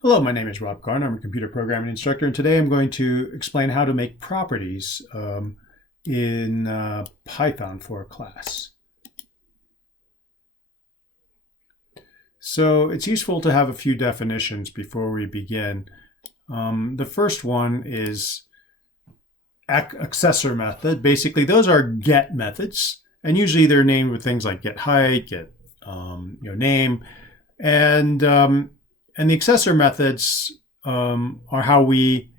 Hello, my name is Rob Karn. I'm a computer programming instructor, and today I'm going to explain how to make properties in Python for a class. So it's useful to have a few definitions before we begin. The first one is accessor method. Basically, those are get methods, and usually they're named with things like get height, get name, and the accessor methods are how we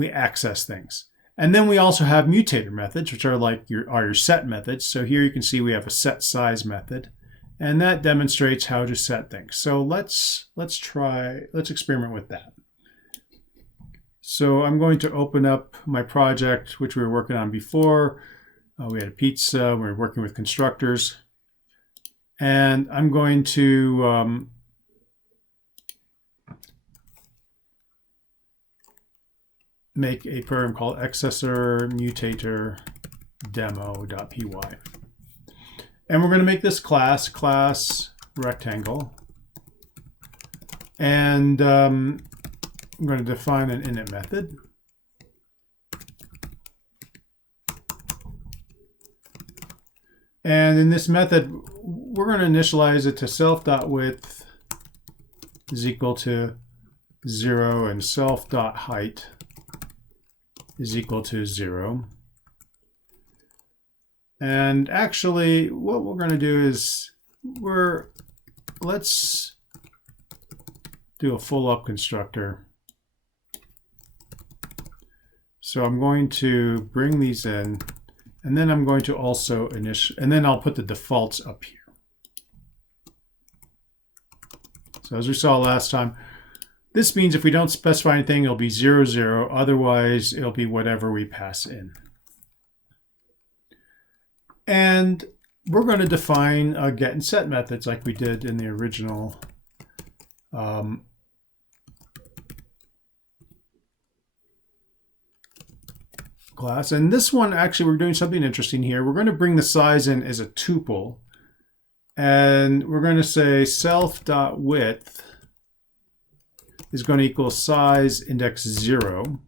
access things. And then we also have mutator methods, which are like your set methods. So here you can see we have a set size method, and that demonstrates how to set things. So let's experiment with that. So I'm going to open up my project, which we were working on before. We had a pizza. We were working with constructors, and I'm going to make a program called accessor mutator demo.py. And we're going to make this class rectangle. And I'm going to define an init method. And in this method, we're going to initialize it to self.width is equal to 0 and self.height is equal to 0. And actually, what we're going to do is let's do a full up constructor. So I'm going to bring these in, and then I'm going to also and then I'll put the defaults up here. So as we saw last time, this means if we don't specify anything, it'll be 0, 0. Otherwise, it'll be whatever we pass in. And we're going to define get and set methods like we did in the original class. And this one, actually, we're doing something interesting here. We're going to bring the size in as a tuple. And we're going to say self.width is going to equal size index 0.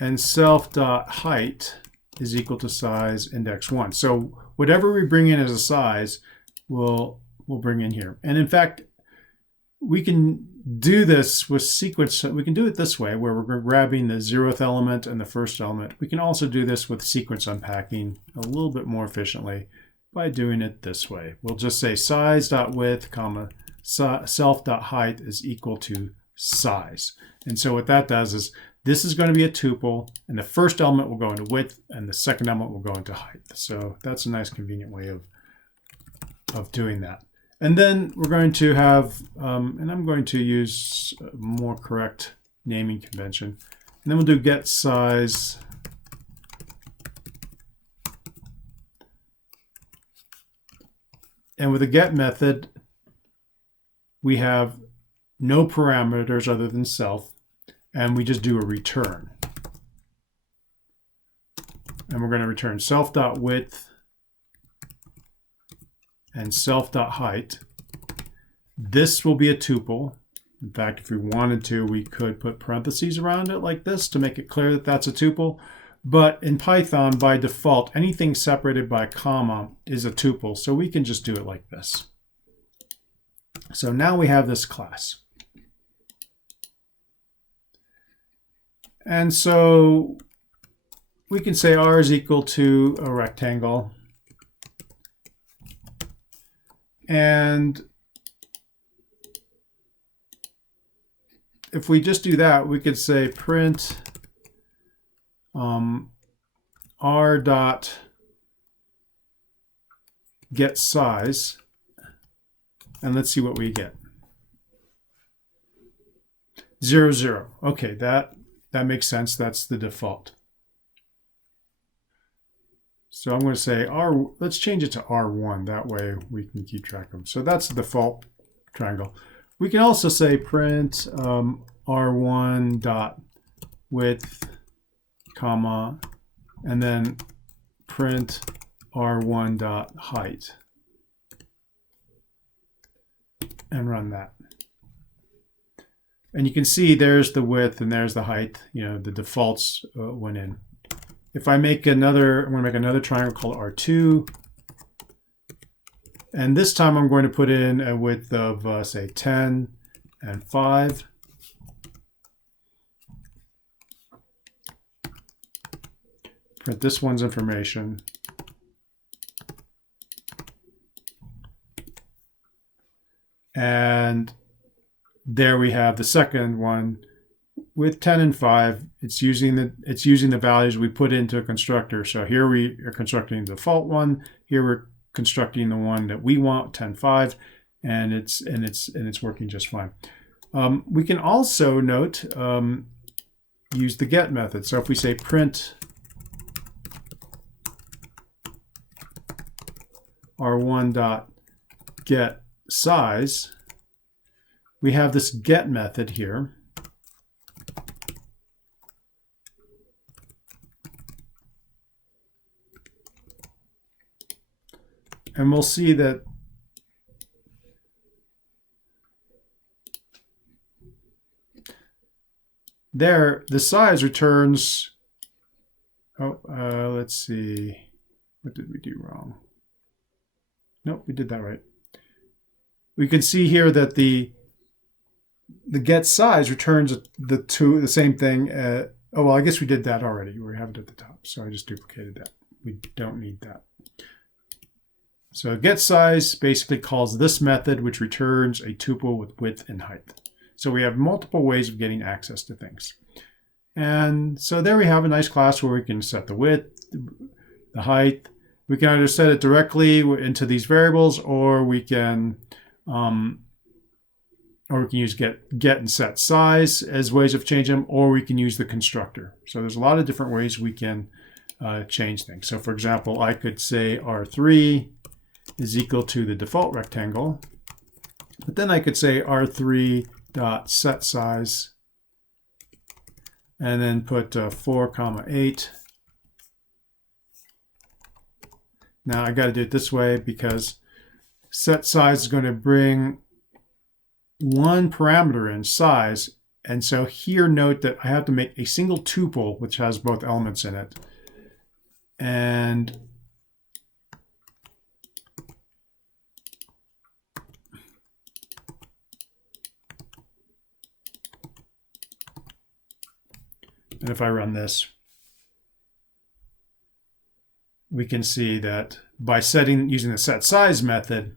And self.height is equal to size index 1. So whatever we bring in as a size, we'll bring in here. And in fact, we can do this with sequence. We can do it this way, where we're grabbing the 0th element and the first element. We can also do this with sequence unpacking a little bit more efficiently by doing it this way. We'll just say size.width, comma, self.height is equal to size. And so what that does is this is going to be a tuple, and the first element will go into width, and the second element will go into height. So that's a nice, convenient way of doing that. And then we're going to have, and I'm going to use a more correct naming convention. And then we'll do get size. And with the get method, we have no parameters other than self, and we just do a return. And we're going to return self.width and self.height. This will be a tuple. In fact, if we wanted to, we could put parentheses around it like this to make it clear that that's a tuple. But in Python, by default, anything separated by a comma is a tuple. So we can just do it like this. So now we have this class. And so we can say R is equal to a rectangle. And if we just do that, we could say print R dot get size, and let's see what we get. 0, 0. Okay, that makes sense. That's the default. So I'm going to say let's change it to R1. That way we can keep track of them. So that's the default triangle. We can also say print R1 dot width, comma, and then print R1 dot height, and run that. And you can see there's the width and there's the height. You know, the defaults went in. If I make another, I'm going to make another triangle called R2. And this time I'm going to put in a width of, say, 10 and 5. Print this one's information. And there we have the second one with 10 and 5. It's using the values we put into a constructor. So here we are constructing the default one. Here we're constructing the one that we want, 10, 5, and it's working just fine. We can also note use the get method. So if we say print r1.get size, we have this get method here. And we'll see that there, the size returns, let's see, what did we do wrong? Nope, we did that right. We can see here that the get size returns the same thing. Oh, well, I guess we did that already. We have it at the top, so I just duplicated that. We don't need that. So get size basically calls this method, which returns a tuple with width and height. So we have multiple ways of getting access to things. And so there we have a nice class where we can set the width, the height. We can either set it directly into these variables, or we can use get and set size as ways of changing them, or we can use the constructor. So there's a lot of different ways we can change things. So for example, I could say R3 is equal to the default rectangle, but then I could say R3.set size and then put 4, 8. Now I got to do it this way because set size is going to bring one parameter in, size. And so here note that I have to make a single tuple which has both elements in it. And if I run this, we can see that by using the set size method,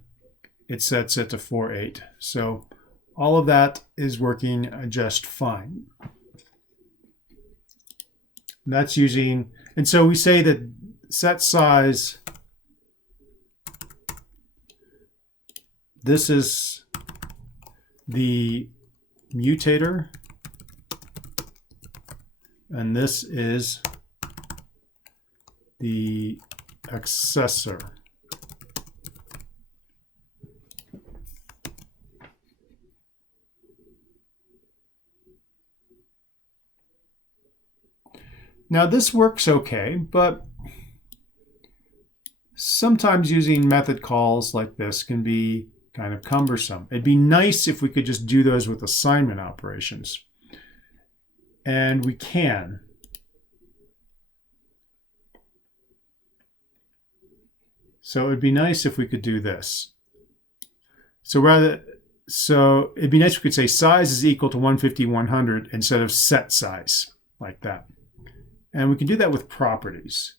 it sets it to 4, 8. So all of that is working just fine. And that's using, and so we say that set size, this is the mutator, and this is the accessor. Now this works okay, but sometimes using method calls like this can be kind of cumbersome. It'd be nice if we could just do those with assignment operations. And we can. So it'd be nice if we could do this. So it'd be nice if we could say size is equal to 150, 100 instead of set size, like that. And we can do that with properties.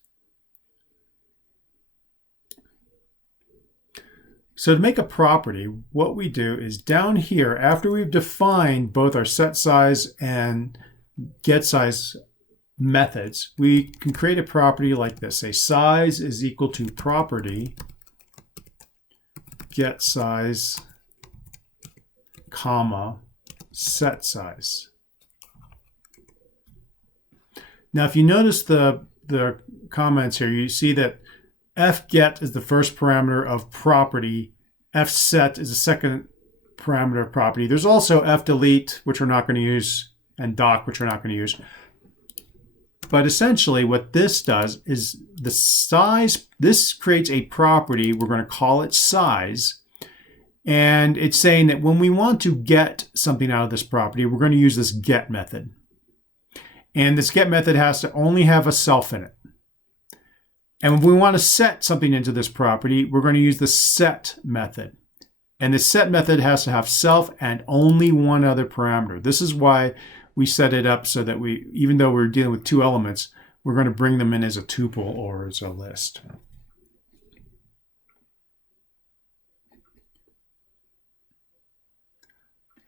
So to make a property, what we do is down here, after we've defined both our set size and get size methods, we can create a property like this. Say size is equal to property get size, comma, set size. Now, if you notice the comments here, you see that fget is the first parameter of property, fset is the second parameter of property. There's also fdelete, which we're not going to use, and doc, which we're not going to use. But essentially what this does is the size, this creates a property, we're going to call it size, And it's saying that when we want to get something out of this property, we're going to use this get method. And this get method has to only have a self in it. And if we want to set something into this property, we're going to use the set method. And the set method has to have self and only one other parameter. This is why we set it up so that we, even though we're dealing with two elements, we're going to bring them in as a tuple or as a list.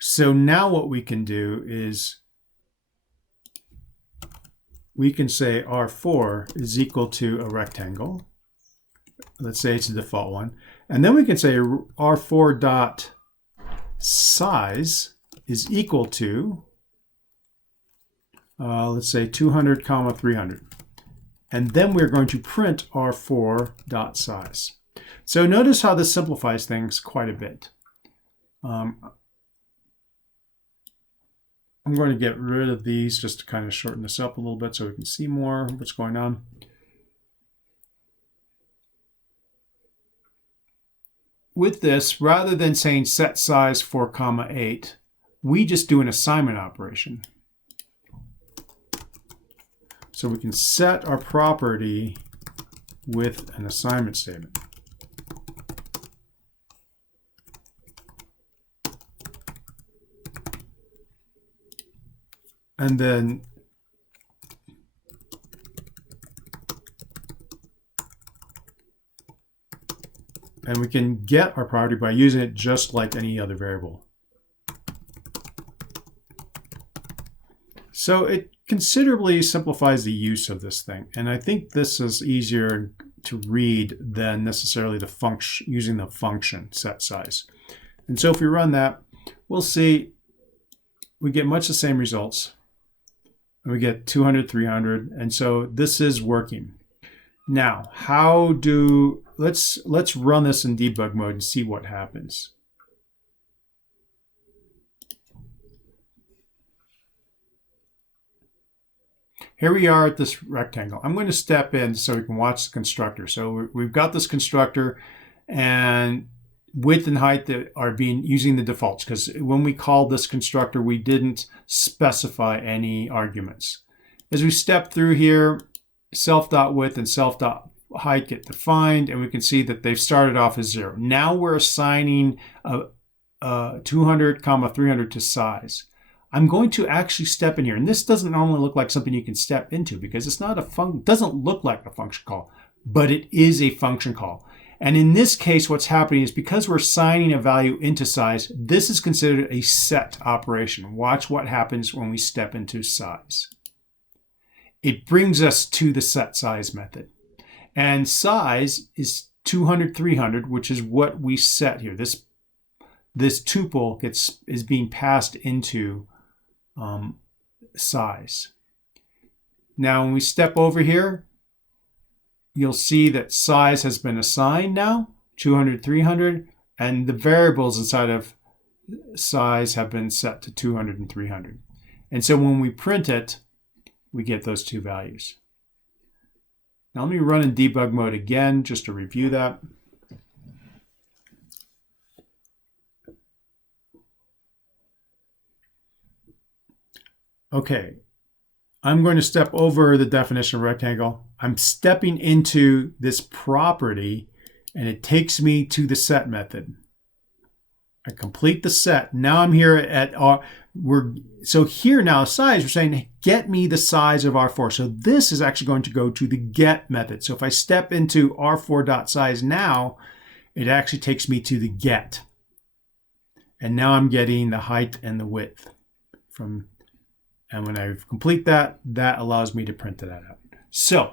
So now what we can do is we can say R4 is equal to a rectangle. Let's say it's the default one. And then we can say R4 dot size is equal to, let's say 200 comma 300. And then we're going to print R4 dot size. So notice how this simplifies things quite a bit. I'm going to get rid of these just to kind of shorten this up a little bit so we can see more what's going on. With this, rather than saying set size 4 comma 8, we just do an assignment operation. So we can set our property with an assignment statement. And then we can get our property by using it just like any other variable. So it considerably simplifies the use of this thing. And I think this is easier to read than necessarily the function, using the function set size. And so if we run that, we'll see we get much the same results. And we get 200, 300. And so this is working. Now, let's run this in debug mode and see what happens. Here we are at this rectangle. I'm going to step in so we can watch the constructor. So we've got this constructor, and width and height that are using the defaults, because when we called this constructor, we didn't specify any arguments. As we step through here, self.width and self.height get defined, and we can see that they've started off as 0. Now we're assigning 200 comma 300 to size. I'm going to actually step in here, and this doesn't normally look like something you can step into because it's not doesn't look like a function call, but it is a function call. And in this case, what's happening is because we're assigning a value into size, this is considered a set operation. Watch what happens when we step into size. It brings us to the set size method. And size is 200, 300, which is what we set here. This tuple is being passed into size. Now, when we step over here, you'll see that size has been assigned now, 200, 300, and the variables inside of size have been set to 200 and 300. And so when we print it, we get those two values. Now let me run in debug mode again, just to review that. Okay, I'm going to step over the definition of rectangle. I'm stepping into this property, and it takes me to the set method. I complete the set. Now I'm here at so here now size, we're saying get me the size of R4. So this is actually going to go to the get method. So if I step into R4.size now, it actually takes me to the get. And now I'm getting the height and the width from. And when I complete that, that allows me to print that out. So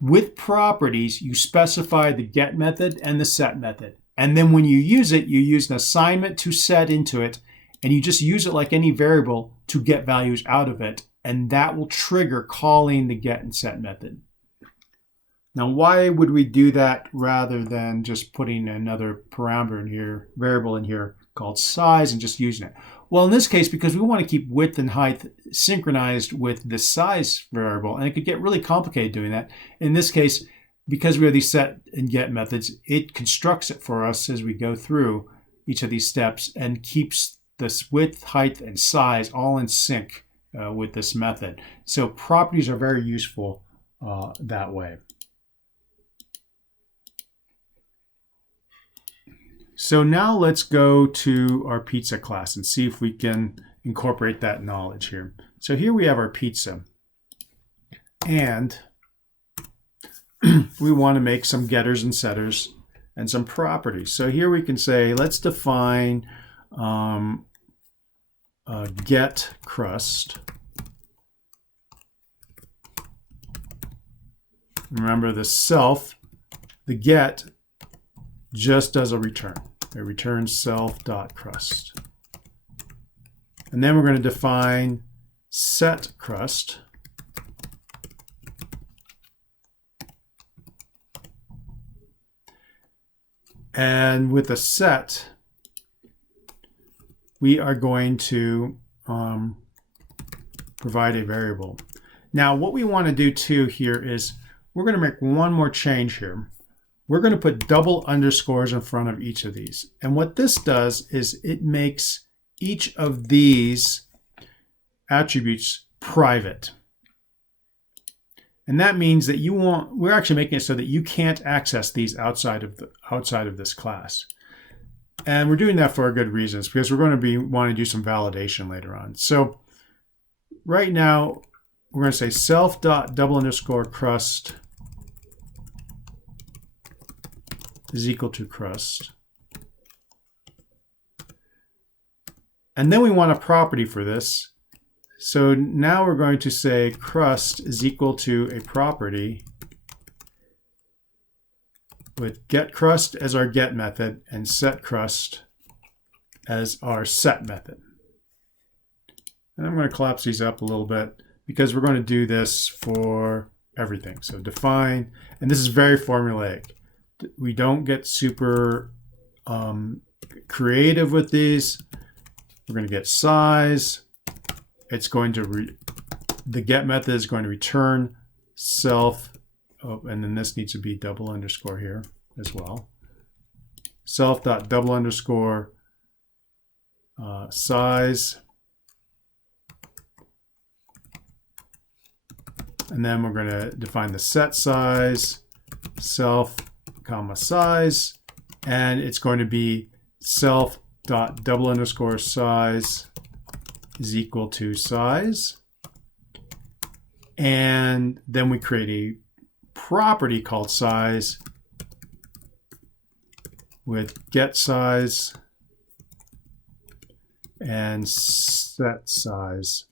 with properties, you specify the get method and the set method. And then when you use it, you use an assignment to set into it, and you just use it like any variable to get values out of it. And that will trigger calling the get and set method. Now, why would we do that rather than just putting another parameter in here, variable in here called size, and just using it? Well, in this case, because we want to keep width and height synchronized with the size variable, and it could get really complicated doing that. In this case, because we have these set and get methods, it constructs it for us as we go through each of these steps and keeps this width, height, and size all in sync with this method. So properties are very useful that way. So now let's go to our pizza class and see if we can incorporate that knowledge here. So here we have our pizza, and we want to make some getters and setters and some properties. So here we can say, let's define get crust. Remember the self, the get just does a return. It returns self.crust. And then we're going to define set crust. And with a set, we are going to provide a variable. Now, what we want to do too here is we're going to make one more change here. We're going to put double underscores in front of each of these. And what this does is it makes each of these attributes private. And that means that we're actually making it so that you can't access these outside of this class. And we're doing that for good reasons, because we're going to be wanting to do some validation later on. So right now, we're going to say self.double underscore crust is equal to crust. And then we want a property for this. So now we're going to say crust is equal to a property with get crust as our get method and set crust as our set method. And I'm going to collapse these up a little bit because we're going to do this for everything. So define, and this is very formulaic. We don't get super creative with these. We're going to get size. It's going to, the get method is going to return self, and then this needs to be double underscore here as well. Self.double underscore size. And then we're going to define the set size, self, comma size, and it's going to be self.double underscore size is equal to size. And then we create a property called size with get size and set size.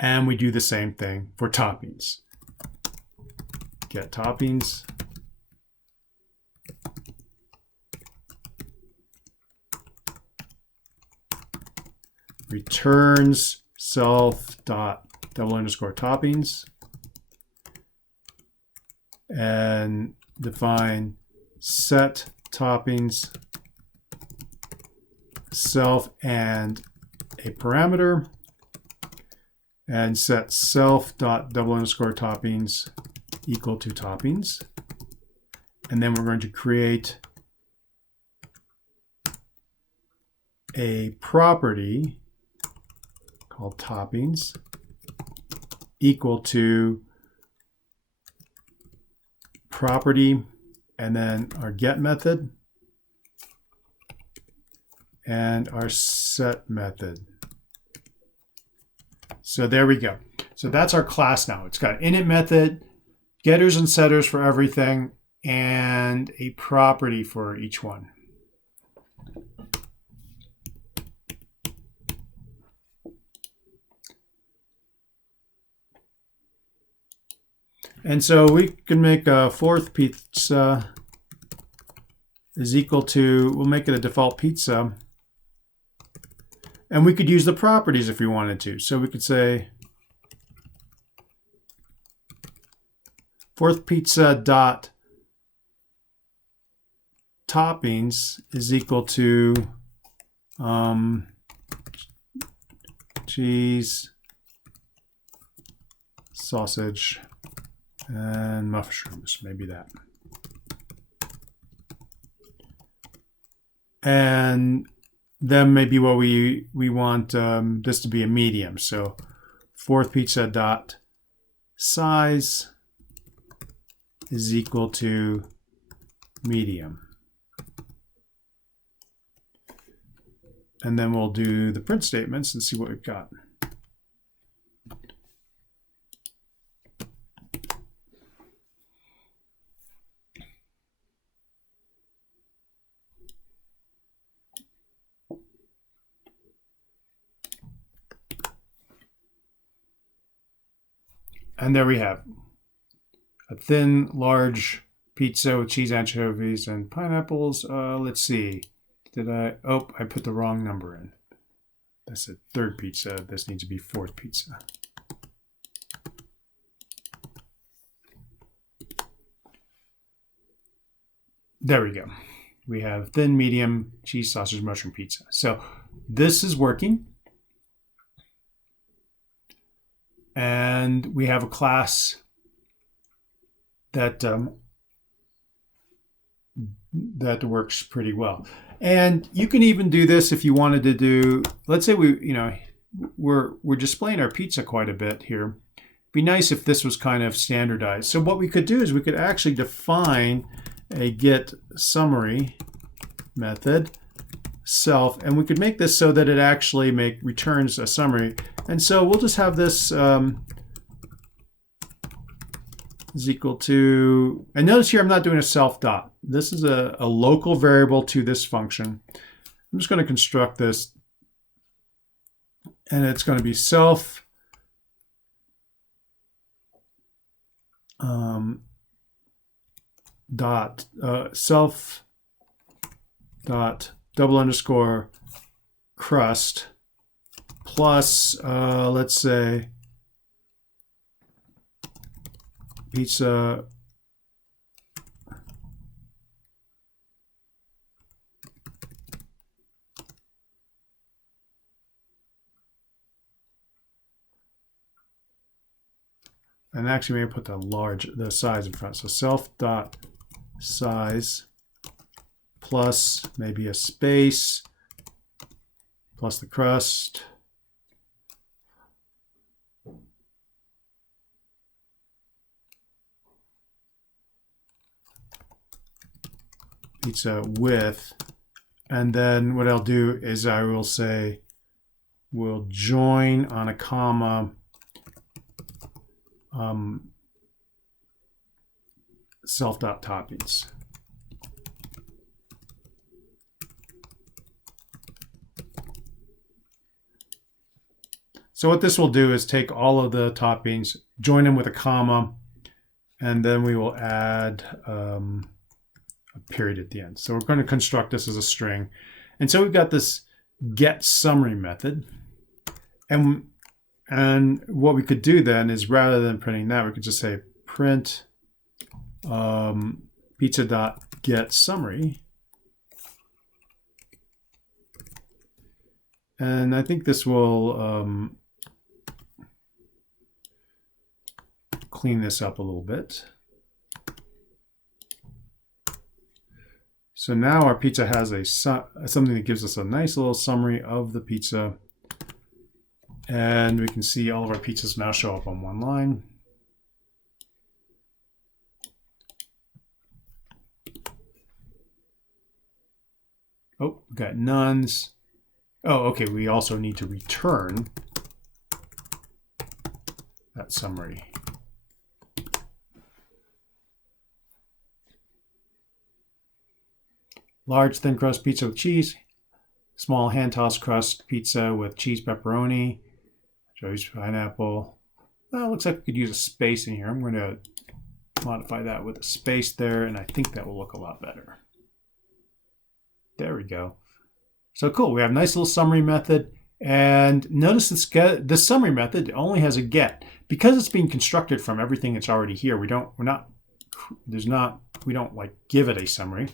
And we do the same thing for toppings. Get toppings. Returns self.double underscore toppings. And define set toppings self and a parameter. And set self.double underscore toppings equal to toppings. And then we're going to create a property called toppings equal to property and then our get method and our set method. So there we go. So that's our class now. It's got init method, getters and setters for everything, and a property for each one. And so we can make a fourth pizza is equal to, we'll make it a default pizza. And we could use the properties if we wanted to. So we could say fourth pizza dot toppings is equal to cheese, sausage, and mushrooms, maybe that. And then maybe what we want this to be a medium. So fourth pizza dot size is equal to medium. And then we'll do the print statements and see what we've got. And there we have a thin, large pizza with cheese, anchovies, and pineapples. Let's see. Oh, I put the wrong number in. That's a third pizza. This needs to be fourth pizza. There we go. We have thin, medium, cheese, sausage, mushroom pizza. So this is working. And we have a class that that works pretty well. And you can even do this if you wanted to do, let's say we're displaying our pizza quite a bit here. It'd be nice if this was kind of standardized. So what we could do is we could actually define a get summary method self, and we could make this so that it actually returns a summary. And so we'll just have this is equal to, and notice here I'm not doing a self dot. This is a local variable to this function. I'm just going to construct this, and it's going to be self self dot double underscore crust plus let's say pizza and actually maybe put the size in front. So self dot size plus maybe a space plus the crust pizza with, and then what I'll do is I will say we'll join on a comma self.toppings. So what this will do is take all of the toppings, join them with a comma, and then we will add a period at the end. So we're going to construct this as a string. And so we've got this get summary method. And what we could do then is rather than printing that, we could just say print pizza.getSummary. And I think this will clean this up a little bit. So now our pizza has something that gives us a nice little summary of the pizza. And we can see all of our pizzas now show up on one line. Oh, we got nones. Oh, okay, we also need to return that summary. Large thin crust pizza with cheese. Small hand-tossed crust pizza with cheese pepperoni. Joey's pineapple. Well, looks like we could use a space in here. I'm going to modify that with a space there, and I think that will look a lot better. There we go. So cool, we have a nice little summary method. And notice this summary method only has a get. Because it's being constructed from everything that's already here, we don't like give it a summary.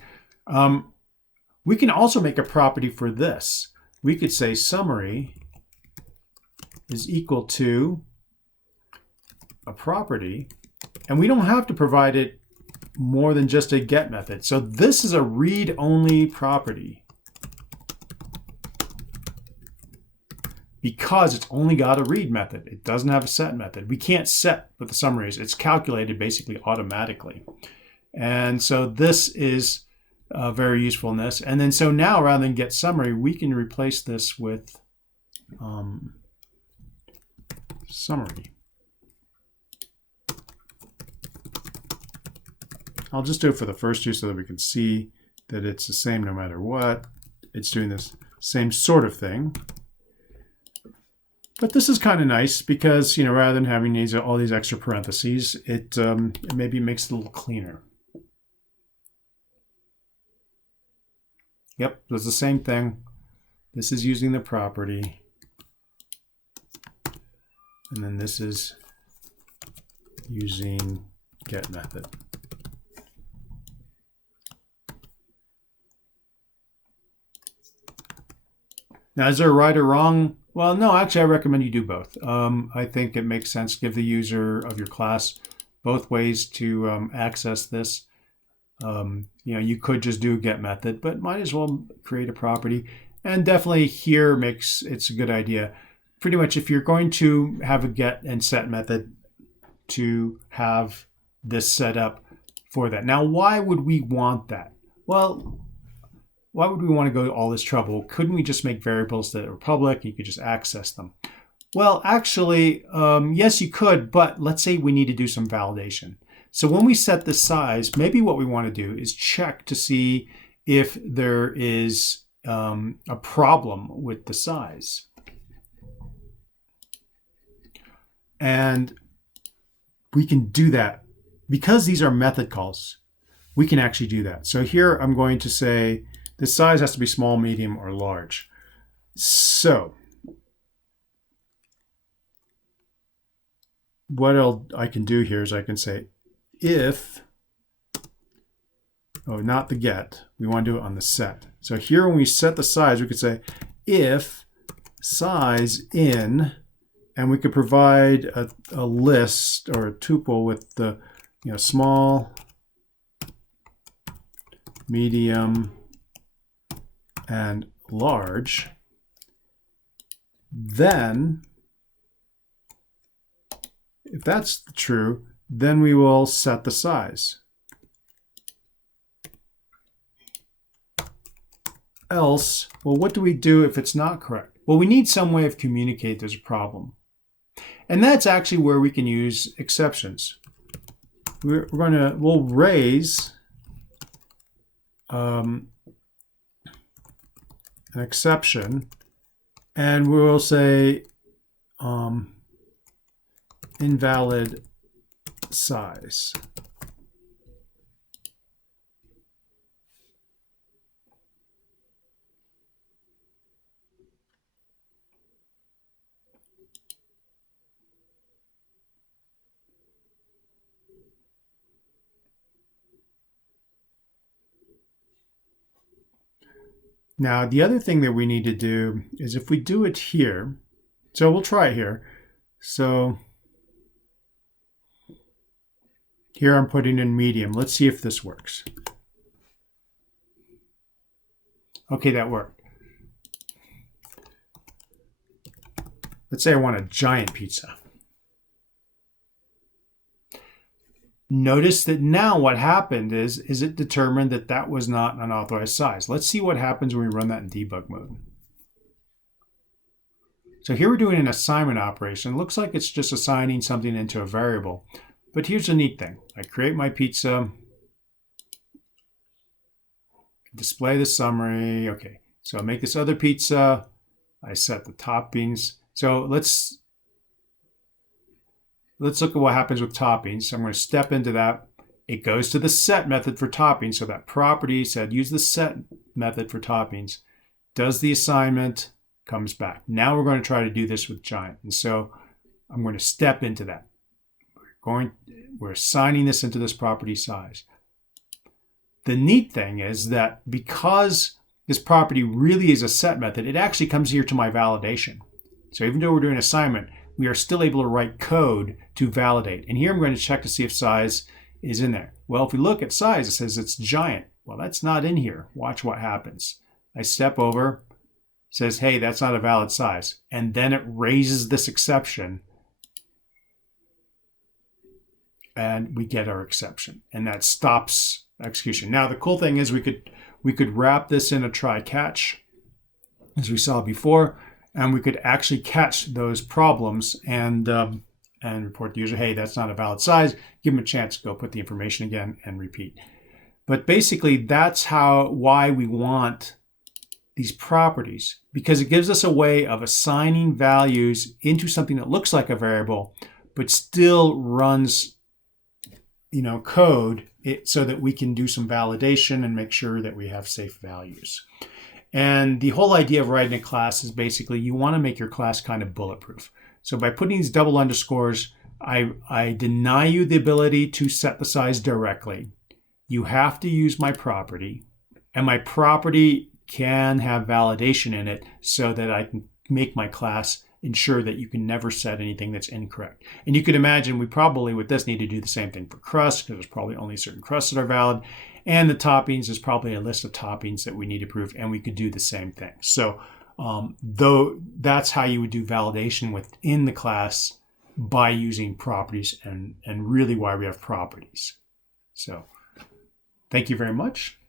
We can also make a property for this. We could say summary is equal to a property And we don't have to provide it more than just a get method. So this is a read-only property because it's only got a read method. It doesn't have a set method. We can't set what the summary is. It's calculated basically automatically. And so this is very useful in this. And then so now rather than get summary, we can replace this with summary. I'll just do it for the first two so that we can see that it's the same no matter what. It's doing this same sort of thing. But this is kind of nice because, you know, rather than having all these extra parentheses, it maybe makes it a little cleaner. Yep, does the same thing. This is using the property. And then this is using get method. Now, is there a right or wrong? Well, no, actually, I recommend you do both. I think it makes sense. Give the user of your class both ways to access this. You know, you could just do a get method, but might as well create a property. And definitely here it's a good idea. Pretty much if you're going to have a get and set method, to have this set up for that. Now, why would we want that? Well, why would we want to go to all this trouble? Couldn't we just make variables that are public? You could just access them. Well, actually, yes, you could, but let's say we need to do some validation. So when we set the size, maybe what we want to do is check to see if there is a problem with the size. And we can do that. Because these are method calls, we can actually do that. So here I'm going to say the size has to be small, medium, or large. So what I can do here is I can say if, oh, not the get, we want to do it on the set. So here when we set the size, we could say if size in, and we could provide a list or a tuple with the small, medium, and large. Then, if that's true, then we will set the size. Else, well, what do we do if it's not correct? Well, we need some way of communicating there's a problem. And that's actually where we can use exceptions. We'll raise an exception, and we'll say invalid size. Now, the other thing that we need to do is if we do it here, so we'll try it here. So here I'm putting in medium. Let's see if this works. Okay, that worked. Let's say I want a giant pizza. Notice that now what happened is it determined that that was not an unauthorized size. Let's see what happens when we run that in debug mode. So here we're doing an assignment operation. It looks like it's just assigning something into a variable. But here's the neat thing. I create my pizza, display the summary. Okay, so I make this other pizza. I set the toppings. So let's look at what happens with toppings. So I'm going to step into that. It goes to the set method for toppings. So that property said use the set method for toppings, does the assignment, comes back. Now we're going to try to do this with giant. And so I'm going to step into that. We're assigning this into this property size. The neat thing is that because this property really is a set method, it actually comes here to my validation. So even though we're doing assignment, we are still able to write code to validate. And here I'm going to check to see if size is in there. Well, if we look at size, it says it's giant. Well, that's not in here. Watch what happens. I step over, says, hey, that's not a valid size. And then it raises this exception and we get our exception, and that stops execution. Now, the cool thing is we could wrap this in a try catch, as we saw before, and we could actually catch those problems and report the user, hey, that's not a valid size. Give them a chance to go put the information again and repeat. But basically, that's why we want these properties, because it gives us a way of assigning values into something that looks like a variable, but still runs, code so that we can do some validation and make sure that we have safe values. And the whole idea of writing a class is basically you want to make your class kind of bulletproof. So by putting these double underscores, I deny you the ability to set the size directly. You have to use my property, and my property can have validation in it so that I can make my class ensure that you can never set anything that's incorrect. And you could imagine we probably with this need to do the same thing for crusts, because there's probably only certain crusts that are valid. And the toppings is probably a list of toppings that we need to prove, and we could do the same thing. So though that's how you would do validation within the class, by using properties, and really why we have properties. So thank you very much.